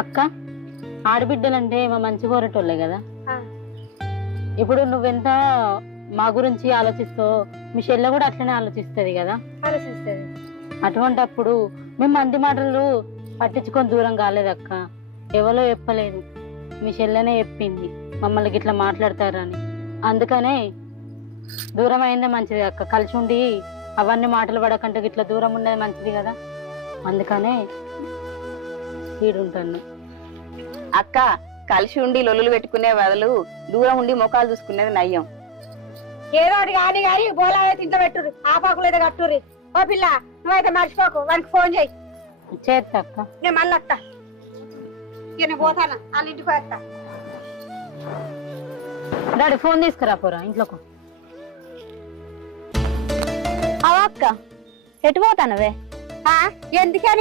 అక్క ఆడబిడ్డలంటే మా మంచి కోరేటోళ్ళే కదా. ఇప్పుడు నువ్వెంత మా గురించి ఆలోచిస్తావు, మీ చెల్లె కూడా అట్లనే ఆలోచిస్తుంది కదా. అటువంటప్పుడు మేము మంది మాటలు పట్టించుకొని దూరం కాలేదక్క. ఎవరో చెప్పలేదు, మీ చెల్లెనే చెప్పింది మమ్మల్ని గిట్లా మాట్లాడతారని. అందుకనే దూరం అయిందే మంచిది అక్క. కలిసి ఉండి అవన్నీ మాటలు పడకంటే గిట్లా దూరం ఉండేది మంచిది కదా. అందుకనే వీడుంటాను. అక్క కలిసి ఉండి లొల్లులు పెట్టుకునే బదులు దూరం ఉండి మొఖాలు చూసుకునేది నయ్యం. ఏదో కానీ కానీ బోలాయితే ఇంట్లో పెట్టుర్రి, ఆపాకులు అయితే కట్టుర్రి. ఓ పిల్ల నువ్వైతే మర్చిపోకు, వానికి ఫోన్ చేయి. చేస్తా అక్క. నేను మళ్ళీ వస్తా, నేను పోతాను వాళ్ళ ఇంటికి వస్తా. డాడీ ఫోన్ తీసుకురా పోరా ఇంట్లోకి. అక్క ఎటు పోతానవే? ఎందుకని